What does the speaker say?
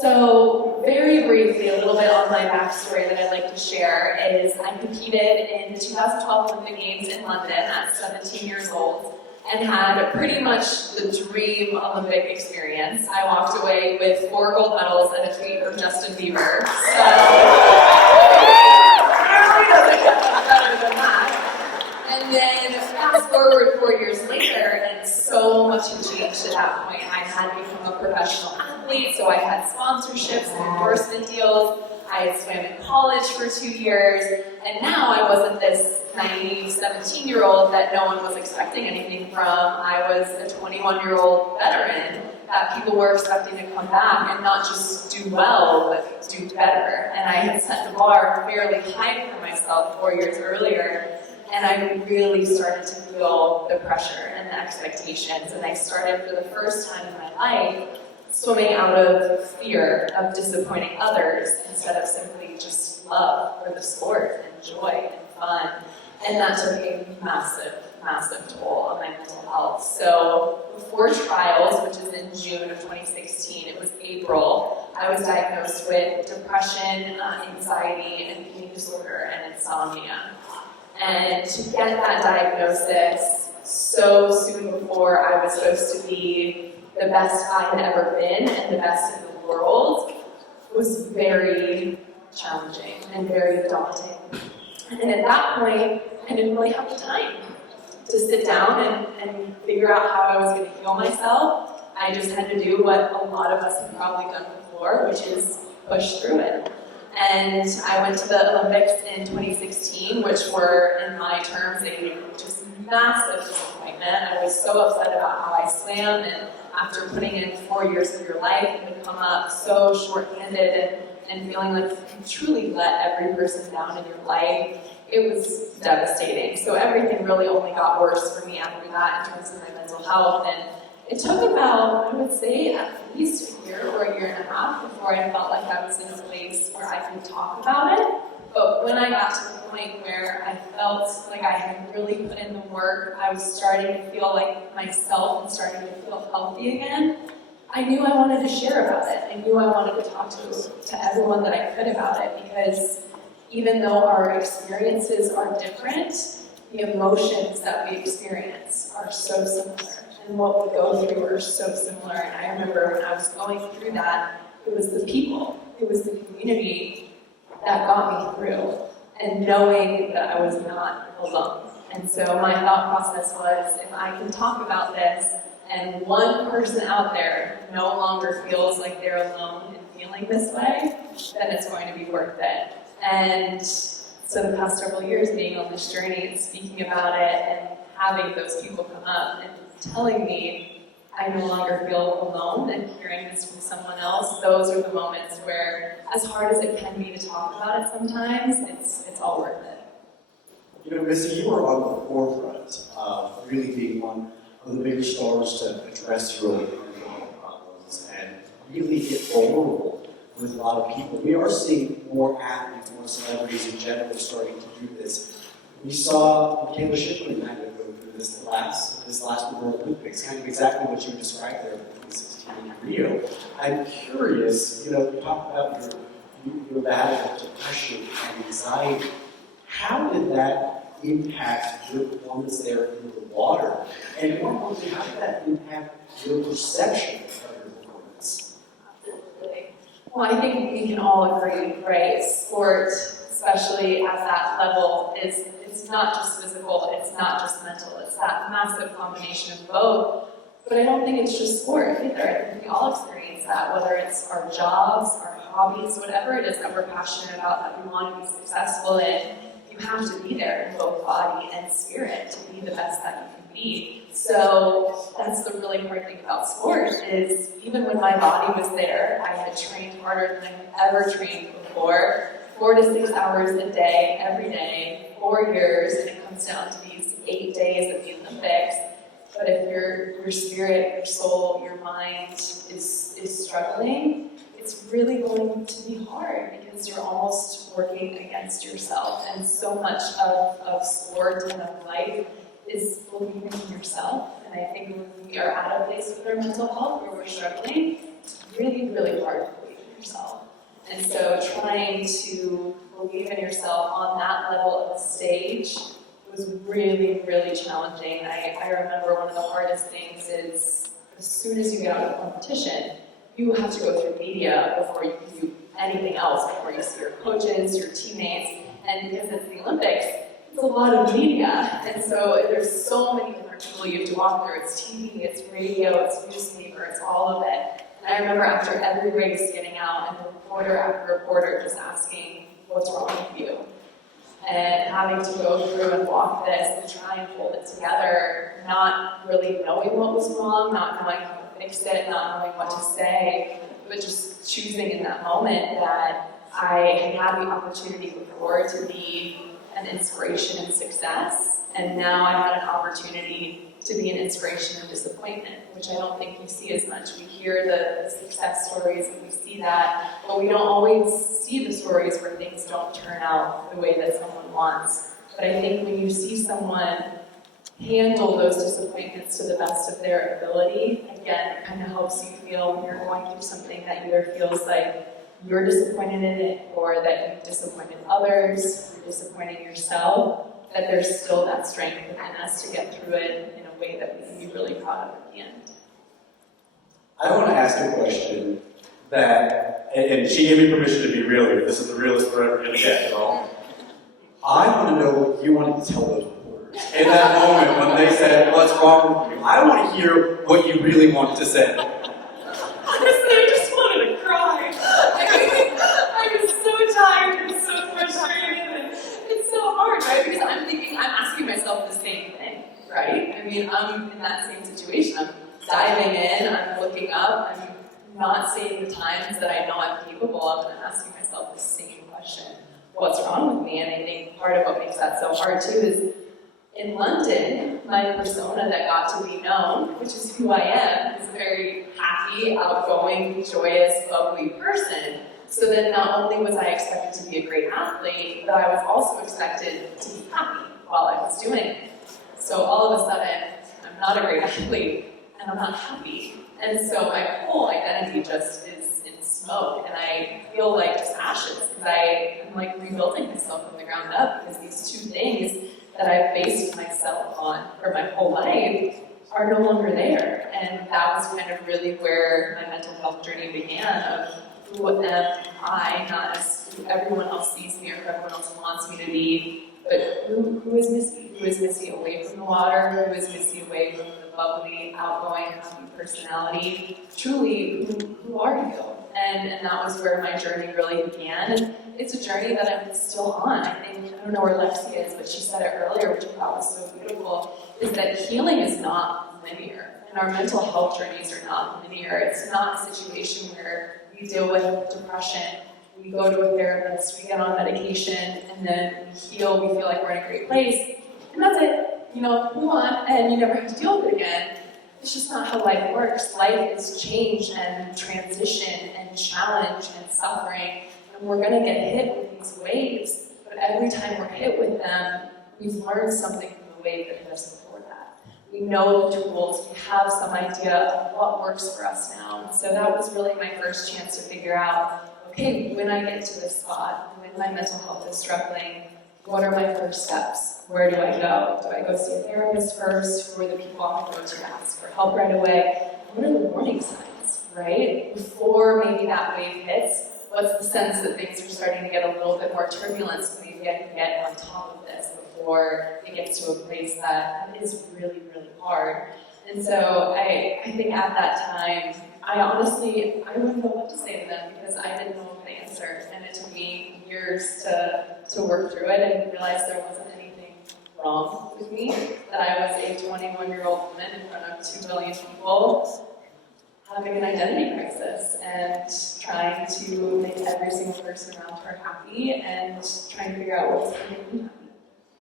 So very briefly, a little bit on my backstory that I'd like to share is I competed in the 2012 Olympic Games in London at 17 years old and had pretty much the dream Olympic experience. I walked away with 4 gold medals and a tweet from Justin Bieber. So it doesn't get much better than that. And then fast forward 4 years later, and so much had changed at that point. I had become a professional athlete, so I had sponsorships and endorsement deals. I had swam in college for 2 years, and now I wasn't this naive 17-year-old that no one was expecting anything from. I was a 21-year-old veteran that people were expecting to come back and not just do well, but do better. And I had set the bar fairly high for myself 4 years earlier, and I really started to feel the pressure and the expectations. And I started for the first time in my life swimming out of fear of disappointing others instead of simply just love for the sport and joy and fun. And that took a massive, massive toll on my mental health. So before trials, which is in June of 2016, it was April, I was diagnosed with depression, anxiety, and eating disorder, and insomnia. And to get that diagnosis so soon before I was supposed to be the best I had ever been and the best in the world was very challenging and very daunting. And at that point, I didn't really have the time to sit down and figure out how I was going to heal myself. I just had to do what a lot of us have probably done before, which is push through it. And I went to the Olympics in 2016, which were, in my terms, a just massive disappointment. I was so upset about how I swam, and after putting in 4 years of your life, you would come up so short-handed and feeling like you truly let every person down in your life. It was devastating. So everything really only got worse for me after that in terms of my mental health. And it took about, I would say, at least a year or a year and a half before I felt like I was in a place where I could talk about it. But when I got to the point where I felt like I had really put in the work, I was starting to feel like myself and starting to feel healthy again, I knew I wanted to share about it. I knew I wanted to talk to everyone that I could about it, because even though our experiences are different, the emotions that we experience are so similar. And what we go through are so similar. And I remember when I was going through that, it was the people, it was the community that got me through, and knowing that I was not alone. And so my thought process was, if I can talk about this and one person out there no longer feels like they're alone in feeling this way, then it's going to be worth it. And so the past several years being on this journey and speaking about it and having those people come up and telling me I no longer feel alone, and hearing this from someone else, those are the moments where, as hard as it can be to talk about it sometimes, it's all worth it. You know, Missy, you were on the forefront of really being one of the bigger stars to address your mental health problems and really get vulnerable with a lot of people. We are seeing more athletes, more celebrities in general starting to do this. We saw Michaela Schifrin kind of go through this last World Olympics, kind of exactly what you described there in 2016 in Rio. I'm curious, you know, you talked about your battle with depression and anxiety. How did that impact your performance there in the water? And more importantly, how did that impact your perception of your performance? Absolutely. Well, I think we can all agree, right? Sport, especially at that level, it's not just physical, it's not just mental, it's that massive combination of both. But I don't think it's just sport either. I think we all experience that, whether it's our jobs, our hobbies, whatever it is that we're passionate about, that we want to be successful in. You have to be there in both body and spirit to be the best that you can be. So that's the really hard thing about sport, is even when my body was there, I had trained harder than I had ever trained before, 4 to 6 hours a day, every day, 4 years, and it comes down to these 8 days of the Olympics. But if your spirit, your soul, your mind is struggling, it's really going to be hard, because you're almost working against yourself. And so much of sport and of life is believing in yourself. And I think when we are at a place with our mental health where we're struggling, it's really, really hard to believe in yourself. And so trying to believe in yourself on that level of the stage was really, really challenging. I remember one of the hardest things is as soon as you get out of competition, you have to go through media before you can do anything else, before you see your coaches, your teammates, and because it's the Olympics, it's a lot of media. And so there's so many different people you have to walk through. It's TV, it's radio, it's newspaper, it's all of it. And I remember after every race getting out and reporter after reporter just asking, what's wrong with you? And having to go through and walk this and try and hold it together, not really knowing what was wrong, not knowing how to fix it, not knowing what to say, but just choosing in that moment that I had the opportunity before to be an inspiration and success, and now I had an opportunity to be an inspiration and disappointment, which I don't think you see as much. We hear the success stories and we see that, but we don't always see the stories where things don't turn out the way that someone wants. But I think when you see someone handle those disappointments to the best of their ability, again, it kind of helps you feel when you're going through something that either feels like you're disappointed in it or that you've disappointed others, you're disappointing yourself, that there's still that strength within us to get through it in a way that we can be really proud of at the end. I want to ask a question that, and she gave me permission to be real here. This is the realest we're ever going to get at all. I want to know what you wanted to tell those reporters in that moment when they said, what's wrong with you? I want to hear what you really wanted to say. Honestly, I just wanted to cry. I was so tired and so frustrated, and it's so hard, right? Because I'm asking myself the same thing, right? I mean, I'm in that same situation. I'm diving in, I'm looking up, I'm not seeing the times that I know I'm capable of, and I'm asking myself the same question. What's wrong with me? And I think part of what makes that so hard too is in London, my persona that got to be known, which is who I am, is a very happy, outgoing, joyous, bubbly person. So then not only was I expected to be a great athlete, but I was also expected to be happy while I was doing it. So all of a sudden, I'm not a great athlete, and I'm not happy. And so my whole identity just is in smoke, and I feel like just ashes, because I'm like rebuilding myself from the ground up, because these two things that I've based myself on for my whole life are no longer there. And that was kind of really where my mental health journey began, of who am I, not as who everyone else sees me or who everyone else wants me to be, but who is Missy? Who is Missy away from the water? Who is Missy away from the bubbly, outgoing, happy personality? Truly, who are you? And that was where my journey really began. And it's a journey that I'm still on. I don't know where Lexi is, but she said it earlier, which I thought was so beautiful, is that healing is not linear. And our mental health journeys are not linear. It's not a situation where we deal with depression, we go to a therapist, we get on medication, and then we heal, we feel like we're in a great place, and that's it. You know, move on, and you never have to deal with it again. It's just not how life works. Life is change and transition and challenge and suffering, and we're going to get hit with these waves, but every time we're hit with them, we've learned something from the wave that hit us before that. We know the tools, we have some idea of what works for us now. And so that was really my first chance to figure out, okay, when I get to this spot, when my mental health is struggling, what are my first steps? Where do I go? Do I go see a therapist first? Who are the people I'm going to ask for help right away? What are the warning signs, right? Before maybe that wave hits, what's the sense that things are starting to get a little bit more turbulent, so maybe I can get on top of this before it gets to a place that is really, really hard. And so I think at that time, I wouldn't know what to say to them, because I didn't know the answer, and it took me years to work through it and realize there wasn't anything wrong with me, that I was a 21-year-old woman in front of 2 billion people having an identity crisis and trying to make every single person around her happy and trying to figure out what was going to make me happy.